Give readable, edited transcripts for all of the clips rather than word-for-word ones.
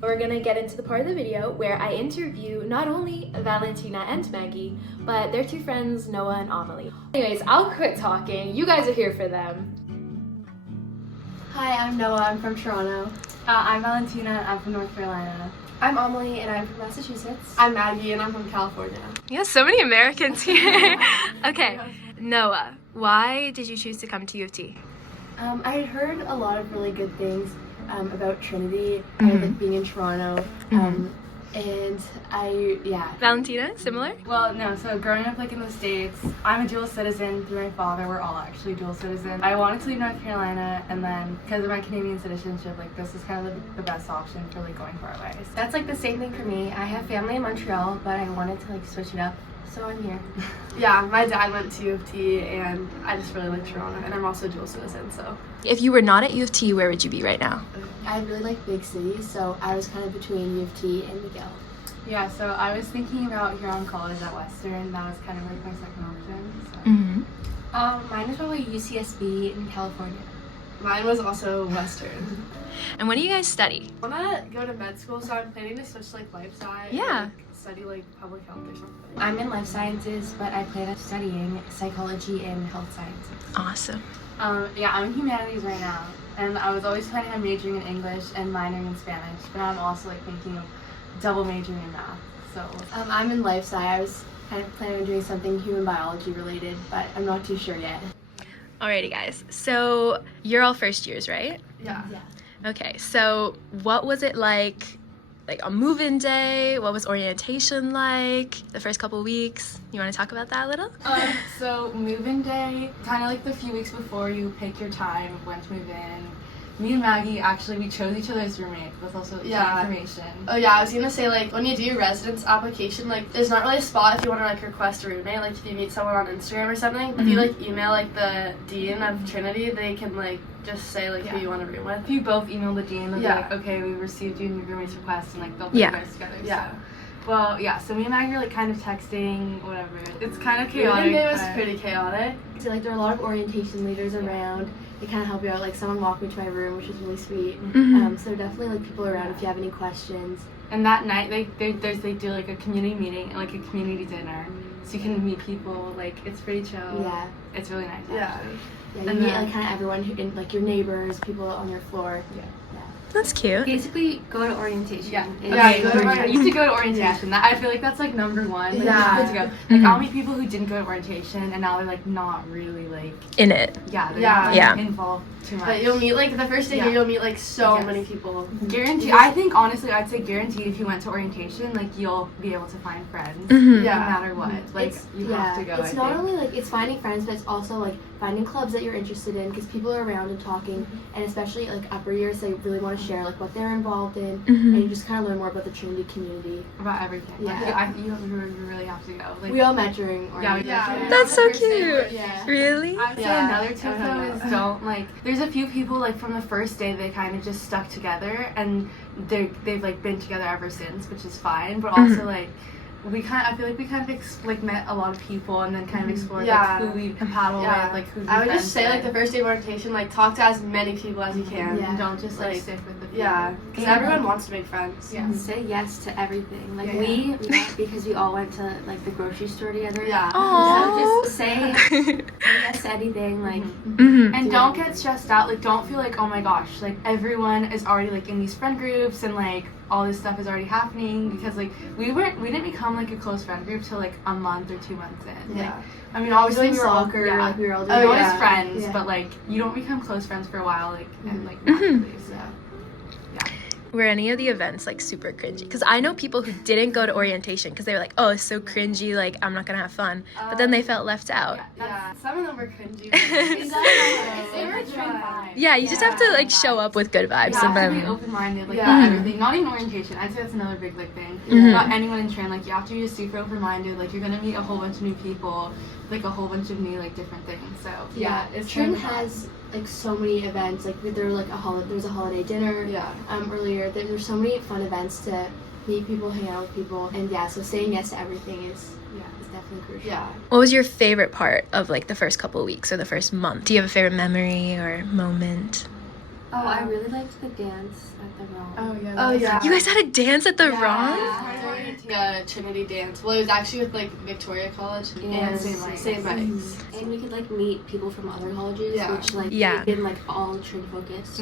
We're gonna get into the part of the video where I interview not only Valentina and Maggie, but their two friends, Noah and Amélie. Anyways, I'll quit talking. You guys are here for them. Hi, I'm Noah. I'm from Toronto. I'm Valentina. I'm from North Carolina. I'm Amélie, and I'm from Massachusetts. I'm Maggie, and I'm from California. Yeah, so many Americans here. Okay, Noah, why did you choose to come to U of T? I had heard a lot of really good things about Trinity, like being in Toronto, and Valentina, similar? Well, no, so growing up like in the States, I'm a dual citizen through my father. We're all actually dual citizens. I wanted to leave North Carolina, and then because of my Canadian citizenship, like this is kind of the best option for like going far away. that's like the same thing for me. I have family in Montreal, but I wanted to like switch it up, so I'm here. Yeah, my dad went to U of T, and I just really like Toronto, and I'm also a dual citizen, so. If you were not at U of T, where would you be right now? I really like big cities, so I was kind of between U of T and Miguel. Yeah, so I was thinking about Huron College at Western. That was kind of like my second option. So. Mine was probably UCSB in California. Mine was also Western. And what do you guys study? I want to go to med school, so I'm planning to switch to like life sci. Yeah. And, study like public health or something. I'm in life sciences, but I plan on studying psychology and health sciences. Awesome. Yeah, I'm in humanities right now, and I was always planning on majoring in English and minoring in Spanish, but I'm also like thinking of double majoring in math. So I'm in life sci. I was kind of planning on doing something human biology related, but I'm not too sure yet. Alrighty guys, so you're all first years, right? Yeah. Okay, so what was it like on move-in day? What was orientation like? The first couple weeks? You want to talk about that a little? So move-in day, kind of like the few weeks before you pick your time of when to move in. Me and Maggie, actually, we chose each other as roommates. That's also some information. Oh yeah, I was gonna say like when you do your residence application, like there's not really a spot if you want to like request a roommate. Like if you meet someone on Instagram or something, if you like email like the dean of Trinity, they can like just say like who you want to room with. If you both email the dean, they'll be like, okay, we received you and your roommate's request, and like they'll put you guys together. Yeah. So. Well, yeah, so me and Maggie are like kind of texting, whatever. It's kind of Chaotic. chaotic. It was pretty chaotic. So like there were a lot of orientation leaders around. They kind of help you out. Like someone walked me to my room, which was really sweet. So definitely like people around if you have any questions. And that night they do like a community meeting and like a community dinner, so you can meet people. Like it's pretty chill. Yeah. It's really nice. Yeah. Actually. Yeah, you And meet then- like kind of everyone, who, like your neighbors, people on your floor. Yeah. That's cute. Basically, go to orientation. Yeah, Okay, you have to go to orientation. That I feel like that's like number one. Like, you have to go. Like I'll meet people who didn't go to orientation and now they're like not really like In it. they're not Yeah. involved too much. But you'll meet like the first day here, you'll meet like so many people. Guaranteed. I think honestly, I'd say guaranteed if you went to orientation, like you'll be able to find friends Mhm. no Yeah. matter what. Like you have to go. It's I not think. only like it's finding friends, but it's also like finding clubs that you're interested in because people are around and talking, and especially like upper years, they really want to share like what they're involved in, and you just kind of learn more about the Trinity community. About everything. Yeah. Like, you really have to go. Like, We all met during orientation. Yeah. That's so First day, cute. Yeah. Really? I would say Yeah. another tip though is don't like. There's a few people like from the first day they kind of just stuck together and they've like been together ever since, which is fine. But also like I feel like we kind of like met a lot of people and then kind of explored like who we compatible with, like who. I would just say like the first day of orientation, like talk to as many people as you can. Yeah. Don't just like Like, stick with the people. Yeah, because everyone wants to make friends. Yeah. Say yes to everything. Like Yeah. we met because we all went to like the grocery store together. Yeah. Aww. So just say yes to anything. Like And don't get stressed out. Like, don't feel like, oh my gosh, like everyone is already like in these friend groups and like all this stuff is already happening because like we didn't become like a close friend group till like a month or 2 months in. Yeah. Like, I mean, obviously doing we were all soccer, like we were all we doing were always yeah. friends, Yeah. but like you don't become close friends for a while, like and like naturally. So. Were any of the events like super cringy? Because I know people who didn't go to orientation because they were like, oh, it's so cringy, like I'm not gonna have fun. But then they felt left out. Yeah, some of them were cringy. They were trend vibes. Yeah, you just have to like show up with good vibes You and have to be then open-minded, like Yeah. about everything. Not even orientation. I'd say that's another big like thing. Mhm. Not anyone in Trin. Like you have to be just super open-minded. Like you're gonna meet a whole bunch of new people, like a whole bunch of new like different things. So Yeah, it's Trin kind of- has like so many events. Like there were like there's a holiday dinner. Yeah. Earlier there's so many fun events to meet people, hang out with people, and yeah. So saying yes to everything is definitely crucial. Yeah. What was your favorite part of like the first couple of weeks or the first month? Do you have a favorite memory or moment? Oh, I really liked the dance at the Rome. Oh yeah. Oh, yeah. You guys had a dance at the Ron? Yeah, Trinity dance. Well, it was actually with like Victoria College And St. Mike's. And we could like meet people from other colleges, Yeah. which like Yeah. been like all Trin focused.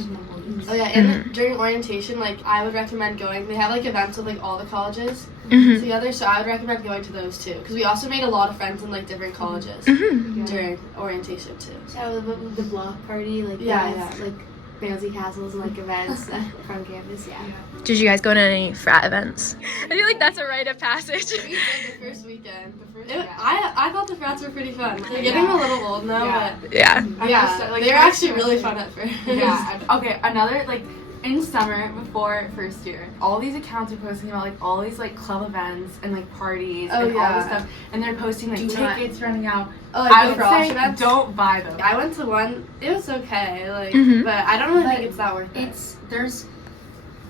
Oh yeah, and during orientation, like I would recommend going. They have like events with like all the colleges Mhm. together, so I would recommend going to those too. Because we also made a lot of friends in like different colleges Mhm. during orientation too. So the block party, like Yeah, that's, like fancy castles and like events from campus. Yeah. Did you guys go to any frat events? I feel like that's a rite of passage. We did the first weekend. I thought the frats were pretty fun. They're getting a little old now, but Yeah. yeah, they're actually really fun at first. Yeah. Okay, another like in summer before first year, all these accounts are posting about like all these like club events and like parties Oh, and all yeah. this stuff, and they're posting like Do not- tickets running out. Oh, like I the would frosh say events? don't buy them. I went to one. It was okay, like, Mhm. but I don't really But think it's that worth it. There's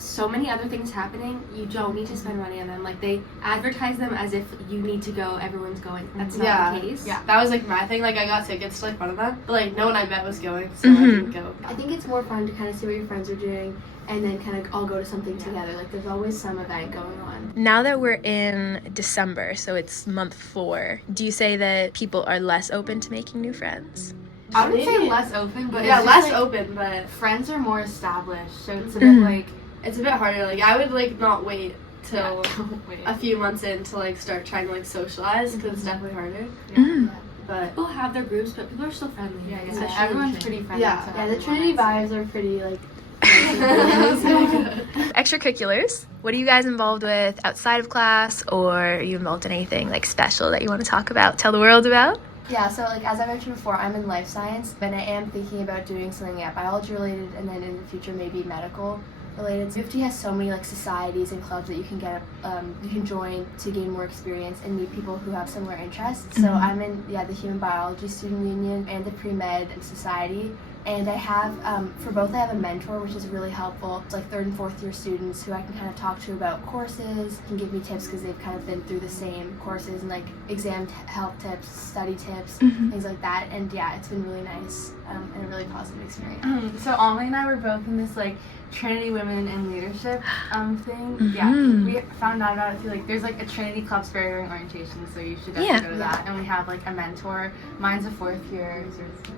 so many other things happening. You don't need to spend money on them. Like they advertise them as if you need to go. Everyone's going. That's not the case. Yeah. That was like my thing. Like I got tickets to like one of them, but like no one I met was going, so Mhm. I didn't go. I think it's more fun to kind of see what your friends are doing and then kind of all go to something together. Like there's always some event going on. Now that we're in December, so it's month 4, do you say that people are less open to making new friends? I would say Maybe. less open, but yeah, it's less just, like, open, but friends are more established, so it's a Mhm. bit like it's a bit harder. Like I would like not wait till don't wait. a few months in to like start trying to like socialize because it's definitely harder. Mhm. But People have their groups, but people are still friendly. Yeah, yeah. Especially Everyone's in pretty Trin. friendly. Yeah. to Yeah, the everyone, Trinity I'd say. vibes are pretty like. Extracurriculars. What are you guys involved with outside of class, or are you involved in anything like special that you want to talk about, tell the world about? Yeah, so like as I mentioned before, I'm in life science, but I am thinking about doing something biology related, and then in the future maybe medical related. So Uoft has so many like societies and clubs that you can get, you can join to gain more experience and meet people who have similar interests. So I'm in the Human Biology Student Union and the Pre-Med Society. And I have, for both, I have a mentor, which is really helpful. It's like 3rd and 4th year students who I can kind of talk to about courses, can give me tips because they've kind of been through the same courses and like exam help tips, study tips, things like that. And yeah, it's been really nice and a really positive experience. So Amélie and I were both in this like Trinity Women in Leadership thing. Mhm. Yeah, we found out about it through like there's like a Trinity Clubs fair during orientation, so you should definitely go to that. And we have like a mentor. Mine's a 4th year.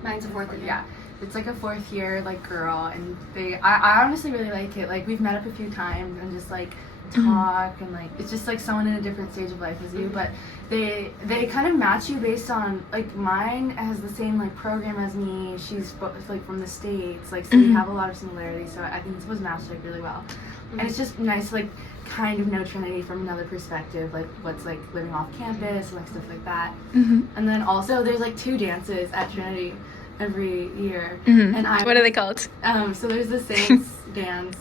Mine's a 4th year. Yeah. It's like a 4th year like girl, and I honestly really like it. Like we've met up a few times and just like talk and like it's just like someone in a different stage of life as you, but they kind of match you based on like mine has the same like program as me. She's both like from the States, like so we have a lot of similarities. So I think this was matched like really well, and it's just nice to like kind of know Trinity from another perspective, like what's like living off campus and like stuff like that. And then also there's like 2 dances at Trinity every year, and What are they called? so there's the Saints dance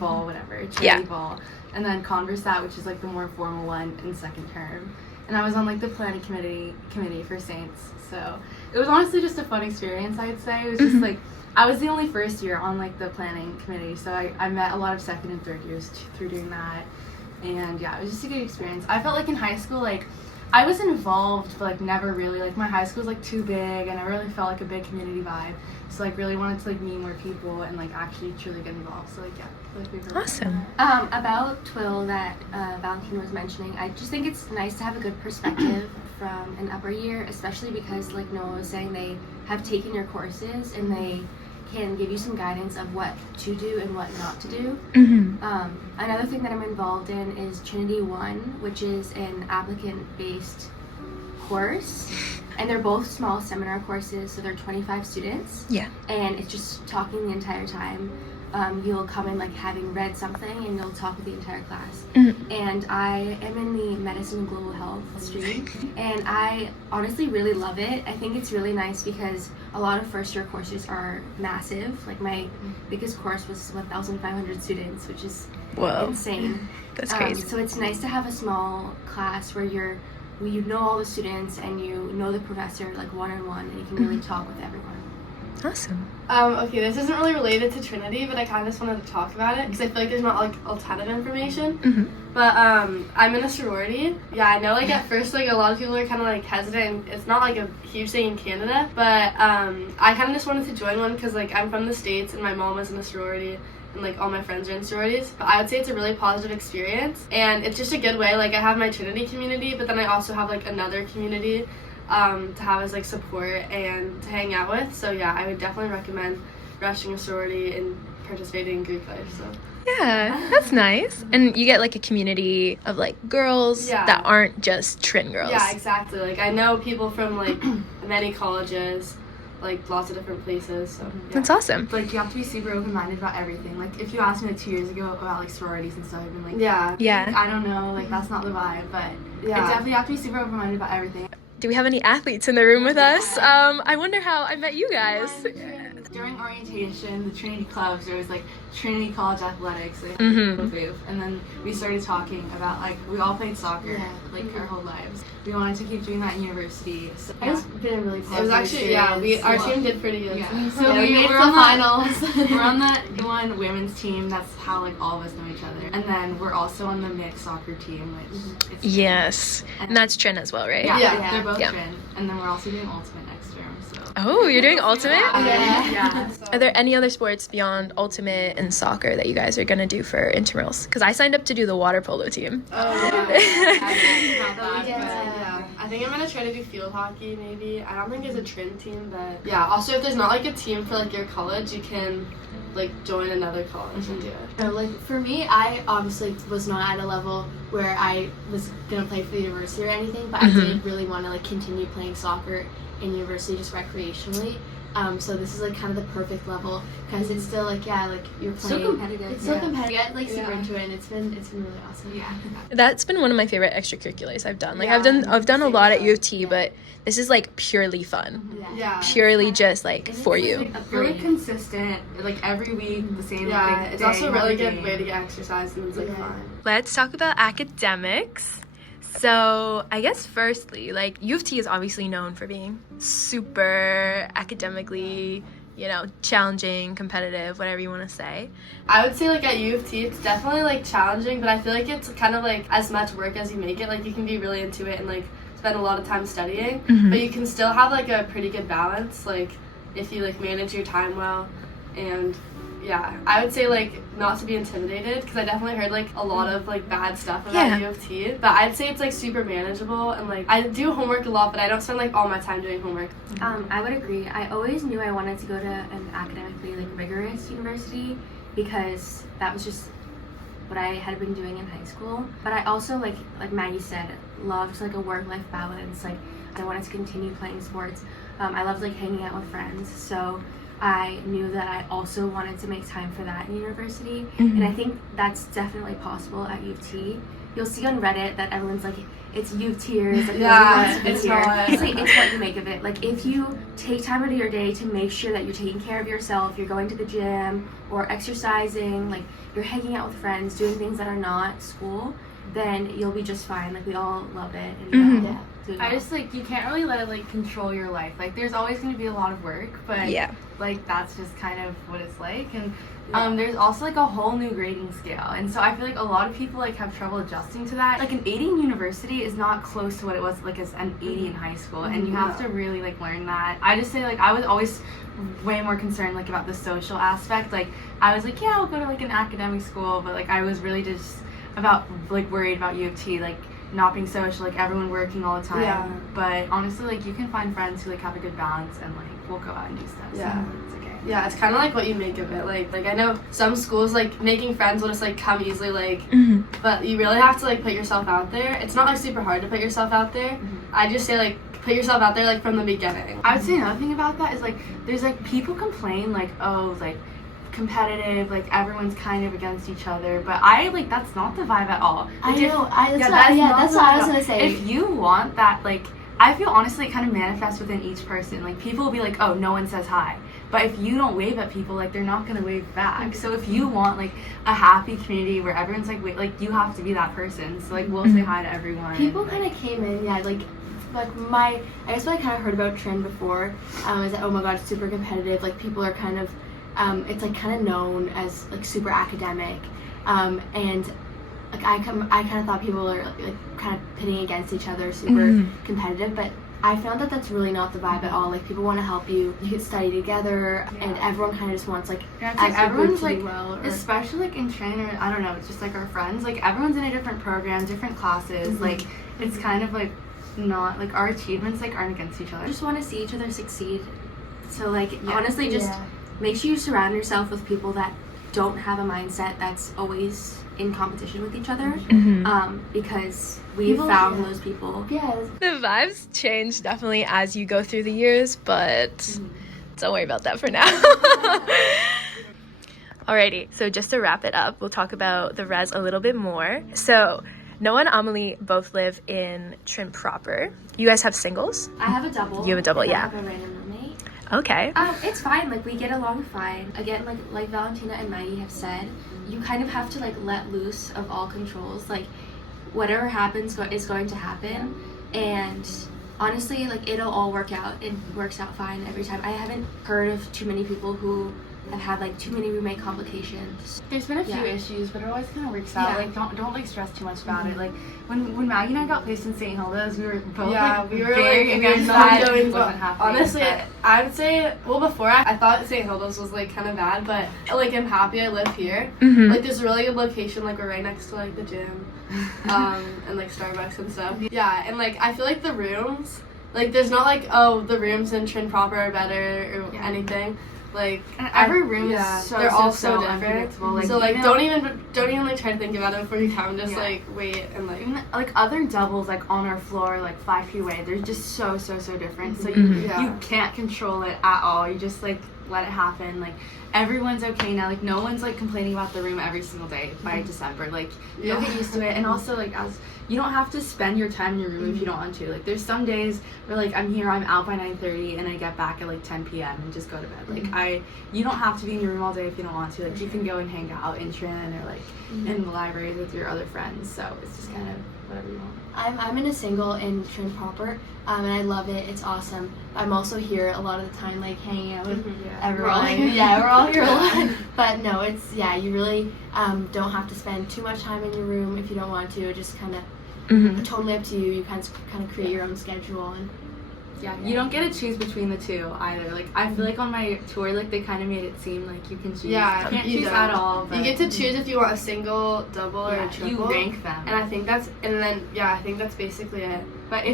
ball, whatever, Trinity Yeah. ball, and then Conversat, which is like the more formal one in 2nd term. And I was on like the planning committee for Saints, so it was honestly just a fun experience. I'd say it was just like I was the only 1st year on like the planning committee, so I met a lot of 2nd and 3rd years through doing that, and yeah, it was just a good experience. I felt like in high school like I was involved, but like never really, like my high school was like too big. I never really felt like a big community vibe. So like really wanted to like meet more people and like actually truly get involved. So like yeah, I feel like we were Awesome. About TWIL that Valentina was mentioning, I just think it's nice to have a good perspective from an upper year, especially because like Noah was saying, they have taken your courses and they can give you some guidance of what to do and what not to do. Another thing that I'm involved in is Trinity 1, which is an applicant-based course, and they're both small seminar courses, so they're 25 students. Yeah. And it's just talking the entire time. You'll come in like having read something and you'll talk with the entire class. And I am in the medicine and global health stream, and I honestly really love it. I think it's really nice because a lot of 1st year courses are massive. Like my biggest course was 1,500 students, which is Whoa. insane. That's crazy. So it's nice to have a small class where you know all the students and you know the professor like one-on-one, and you can really talk with everyone. Awesome. Okay, this isn't really related to Trinity, but I kind of just wanted to talk about it because I feel like there's not like a ton of information. Mm-hmm. But I'm in a sorority. Yeah, I know like at first like a lot of people are kind of like hesitant. It's not like a huge thing in Canada, but I kind of just wanted to join one because like I'm from the States and my mom was in a sorority. And like all my friends are in sororities, but I would say it's a really positive experience and it's just a good way. Like I have my Trinity community, but then I also have like another community to have as like support and to hang out with. So yeah, I would definitely recommend rushing a sorority and participating in Greek life. So Yeah, that's nice. And you get like a community of like girls that aren't just Trin girls. Yeah, exactly. Like I know people from like many colleges, like lots of different places. So yeah. That's awesome. Like you have to be super open-minded about everything. Like if you asked me like 2 years ago about like sororities and stuff, I'd been like, Yeah. I don't know, like that's not the vibe. But Yeah. I definitely have to be super open-minded about everything. Do we have any athletes in the room with us? I wonder how I met you guys. During orientation, the Trinity clubs, there was like Trinity College Athletics, like, Mhm. and then we started talking about like we all played soccer like our whole lives. We wanted to keep doing that in university. So, It's been a really positive It was actually our experience. team did pretty good. Yeah. So we made it we're to the on finals. We're on the one women's team. That's how like all of us know each other. And then we're also on the mixed soccer team, which is Yes. And that's Trin as well, right? Yeah. they're both Yeah. Trin. And then we're also doing ultimate next term. So Oh, you're doing ultimate? Yeah. Are there any other sports beyond ultimate and soccer that you guys are gonna do for intramurals? Because I signed up to do the water polo team. I think I'm gonna try to do field hockey maybe. I don't think there's a Trin team, but yeah. Also, if there's not like a team for like your college, you can like join another college and do it. So, like for me, I obviously was not at a level where I was gonna play for the university or anything, but I did really want to like continue playing soccer in university just recreationally. So this is like kind of the perfect level because it's still like you're playing. so competitive. It's so competitive. I get like super into it, and it's been really awesome. Yeah. That's been one of my favorite extracurriculars I've done. Like I've done a lot at U of T, but this is like purely fun. Yeah. Purely just like for you. Like, really consistent, like every week the same. Yeah, like, it's day, also a really every good game. way to get exercise and it's like fun. Let's talk about academics. So I guess firstly, like U of T is obviously known for being super academically, challenging, competitive, whatever you want to say. I would say like at U of T, it's definitely like challenging, but I feel like it's kind of like as much work as you make it. Like you can be really into it and like spend a lot of time studying, but you can still have like a pretty good balance, like if you like manage your time well. And yeah, I would say like not to be intimidated because I definitely heard like a lot of like bad stuff about U of T, but I'd say it's like super manageable and like I do homework a lot, but I don't spend like all my time doing homework. I would agree. I always knew I wanted to go to an academically like rigorous university because that was just what I had been doing in high school. But I also like Maggie said, loved like a work-life balance. Like I wanted to continue playing sports. I loved like hanging out with friends. So I knew that I also wanted to make time for that in university, and I think that's definitely possible at U of T. You'll see on Reddit that everyone's like, it's U of Ters, like nobody wants to be here. It's what you make of it. Like if you take time out of your day to make sure that you're taking care of yourself, you're going to the gym or exercising, like you're hanging out with friends, doing things that are not school, then you'll be just fine. Like we all love it. And I just like you can't really let it like control your life. Like there's always going to be a lot of work, but like that's just kind of what it's like. And there's also like a whole new grading scale, and so I feel like a lot of people like have trouble adjusting to that. Like an 80 in university is not close to what it was like as an 80 in high school, and you have to really like learn that. I just say like I was always way more concerned like about the social aspect. Like I was like I'll go to like an academic school, but like I was really just about like worried about U of T, like not being social, like everyone working all the time. Yeah. But honestly, like you can find friends who like have a good balance and like will go out and do stuff. Yeah. So it's okay. Yeah, it's kind of like what you make of it. Like I know some schools like making friends will just like come easily, like, but you really have to like put yourself out there. It's not like super hard to put yourself out there. I just say like put yourself out there like from the beginning. I would say another thing about that is like there's like people complain like like competitive, like everyone's kind of against each other, but I like that's not the vibe at all. Like, That's what I was gonna say. If you want that, like I feel honestly it kind of manifests within each person. Like people will be like, oh, no one says hi, but if you don't wave at people, like they're not gonna wave back. So if you want like a happy community where everyone's like you have to be that person. So like we'll say hi to everyone. People kind of came in, like like I guess what I kind of heard about Trin before is that, oh my god, it's super competitive. Like people are kind of, it's like kind of known as like super academic, and like I kind of thought people are like kind of pitting against each other, super competitive, but I found that that's really not the vibe at all. Like people want to help you. You can study together, and everyone kind of just wants like everyone's like, well, especially like in Trin, or I don't know, it's just like our friends. Like everyone's in a different program, different classes. Like it's kind of like not like our achievements like aren't against each other. I just want to see each other succeed. So like honestly, just make sure you surround yourself with people that don't have a mindset that's always in competition with each other, because we've found those people. The vibes change definitely as you go through the years, but don't worry about that for now. Alrighty, so just to wrap it up, we'll talk about the res a little bit more. So Noah and Amélie both live in Trin proper. You guys have singles? I have a double. You have a double, yeah. I have a random roommate. Okay. It's fine. Like we get along fine. Again, like Valentina and Maggie have said, you kind of have to like let loose of all controls. Like whatever happens is going to happen, and honestly, like it'll all work out. It works out fine every time. I haven't heard of too many people who have had like too many roommate complications. There's been a few issues, but it always kind of works out. Like don't like stress too much about it. Like when Maggie and I got placed in St. Hilda's, we were both very against that. It wasn't happening. Honestly, I would say, well, before I thought St. Hilda's was like kind of bad, but like I'm happy I live here. Like there's a really good location. Like we're right next to like the gym, and like Starbucks and stuff. Yeah, and like I feel like the rooms, like there's not like, oh, the rooms in Trin proper are better or anything. Like and every room is they're all so different. Like, so like don't even like try to think about it before you come. Just like wait and like even, like other doubles like on our floor like 5 feet away. They're just so different. So you can't control it at all. You just like let it happen. Like everyone's okay now. Like no one's like complaining about the room every single day by December. Like you'll get used to it. And also like as you don't have to spend your time in your room if you don't want to. Like there's some days where like I'm out by 9:30 and I get back at like 10 p.m. and just go to bed. Like you don't have to be in your room all day if you don't want to. Like you can go and hang out in Trin or like in the library with your other friends. So it's just kind of whatever you want. I'm in a single in Trin proper, and I love it. It's awesome. I'm also here a lot of the time, like hanging out with everyone. We're all here a lot. But no, it's you really don't have to spend too much time in your room if you don't want to. It just kind of totally up to you. You kind of create your own schedule and. You don't get to choose between the two either. Like I feel like on my tour, like they kind of made it seem like you can choose. Yeah, you can't choose at all. But you get to choose if you want a single, double, or a triple. You rank them, and I think that's basically it. But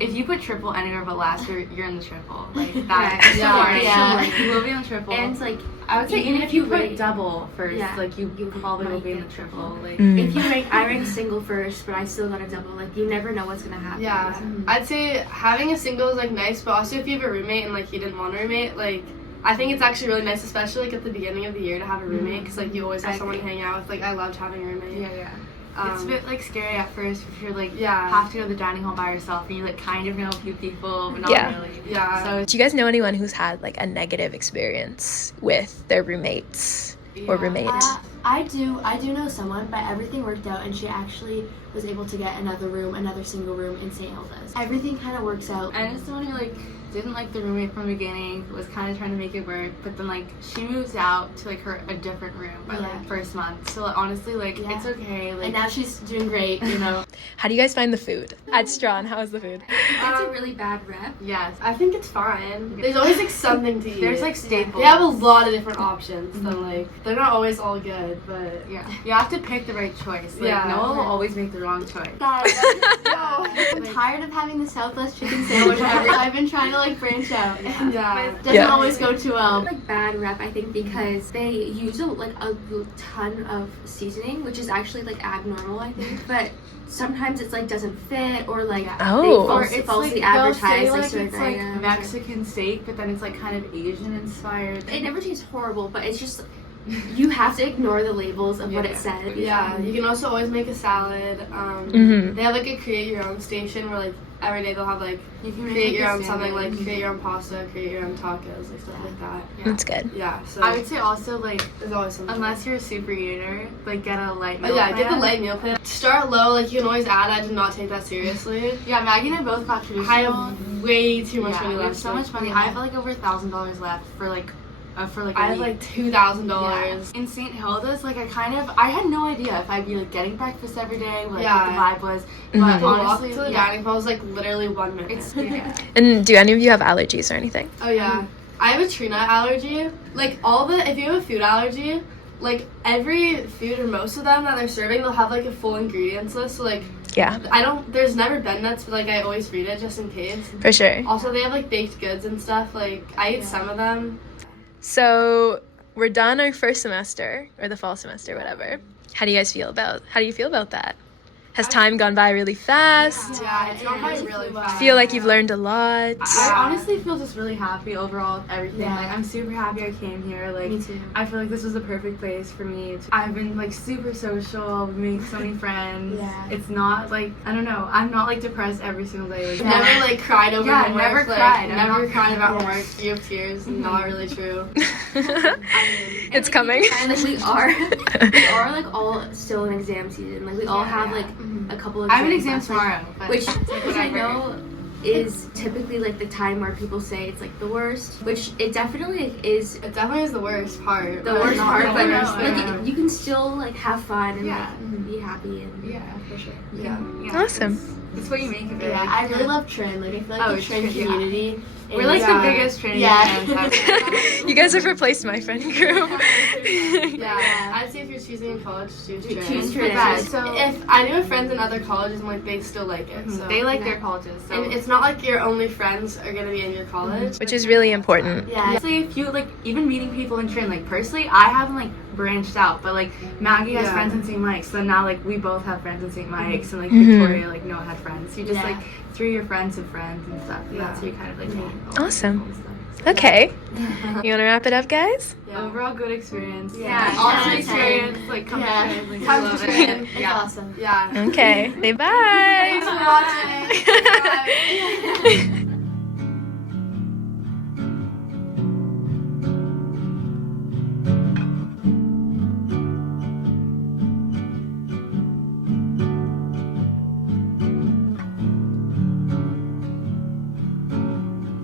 if you put triple anywhere but last, you're in the triple. Like that. You will be on triple. And it's like I would say even if you put double first, like you probably will be in the triple. Like if you I rank single first, but I still got a double. Like you never know what's gonna happen. Yeah, I'd say having a single is like nice, but also if you have a roommate and like you didn't want a roommate, like I think it's actually really nice, especially like at the beginning of the year to have a roommate because like you always have someone to hang out with. Like I loved having a roommate. It's a bit like scary at first if you're like have to go to the dining hall by yourself and you like kind of know a few people but not really. So do you guys know anyone who's had like a negative experience with their roommates or roommate? I do know someone, but everything worked out and she actually was able to get another single room in St. Hilda's. Everything kind of works out. I know someone who like didn't like the roommate from the beginning, was kind of trying to make it work, but then like she moves out to like a different room by like first month. So like, honestly, like it's okay. Like, and now she's doing great, you know. How do you guys find the food at Strachan? How is the food? It's a really bad rep. Yes, I think it's fine. There's always like something to eat. There's like staples. They have a lot of different options. So like they're not always all good, but you have to pick the right choice. Like, Noah will always make the wrong choice. I'm tired of having the Southwest chicken sandwich I've been trying to like branch out. It doesn't always go too well. Like bad rep, I think, because they use a ton of seasoning, which is actually like abnormal, I think. But sometimes it's like doesn't fit, or like they falsely advertise like certain it's like items. Mexican steak, but then it's like kind of Asian inspired. It never tastes horrible, but it's just you have to ignore the labels of what it says. Yeah, you can also always make a salad. They have like a create your own station where like every day they'll have like You can create make your a own something, sandwich. like create your own pasta, create your own tacos, like stuff like that. That's good. Yeah, so I would say also like there's always something. unless you're a super eater, like get a light meal Oh yeah, get the plan. light meal plan. Start low, like you can always add. I did not take that seriously. Yeah, Maggie and I both got I traditional. have way too much Yeah, money we have left. so much money. I have like over $1,000 left for like a I have week. like $2,000. Yeah. In St. Hilda's, like I had no idea if I'd be like getting breakfast every day, like Yeah. what the vibe was. Mhm. But The walk honestly, to the yeah, dining hall was like literally 1 minute. it's yeah. And do any of you have allergies or anything? Oh yeah. I have a tree nut allergy. Like if you have a food allergy, like every food or most of them that they're serving, they'll have like a full ingredients list. So like Yeah, there's never been nuts, but like I always read it just in case. for sure. Also, they have like baked goods and stuff. Like I eat some of them. So we're done our first semester, or the fall semester, whatever. How do you feel about that? Has time gone by really fast? Yeah, it's gone by really fast. Feel like you've learned a lot? I honestly feel just really happy overall with everything. Yeah. Like I'm super happy I came here. Like Me too. I feel like this was the perfect place for me. I've been like super social, made so many friends. Yeah. It's not like I don't know. I'm not like depressed every single day. Like, Never like cried over Yeah, homework. never like, cried. I'm Never not- cried about Yeah. homework. You have tears. Not really true. It's coming. And like we are like all still in exam season. Like we all have like a couple of I have an exam left, like, tomorrow. But which it's like I whatever. know is typically like the time where people say it's like the worst, which it definitely is It definitely is the worst part. the but worst not part, the but worst, like yeah. you can still like have fun and Yeah. like be happy and Yeah, for sure. Yeah. Yeah, Awesome. It's what you make of it. Yeah, I really love Trin. Like I feel like Oh, the Trin Trin, yeah. community. We're like Yeah. the biggest training Yeah. fans ever. You guys have replaced my friend group. Yeah, I'd say if you're choosing a college, choose Trin. choose For Trin. that. So If I do have friends in other colleges and like they still like it, so they like their colleges. So and it's not like your only friends are gonna be in your college. Which is really important. Yeah. honestly, if you like even meeting people in Trin, like personally, I haven't like branched out, but like Maggie has Yeah. friends in St. Mike's, so now like we both have friends in St. Mike's, and like Mhm. Victoria, like Noah had friends. You just Yeah. like through your friends of friends and stuff. And that's how you kind of like make all Awesome. all stuff. Okay. You want to wrap it up, guys? Yeah. Overall, good experience. Yeah. Awesome Yeah. experience. Like come Yeah. to Trin, like Come I to love Trin. it. It's Yeah. awesome. Yeah. Okay. Say bye. Thanks for watching. Bye.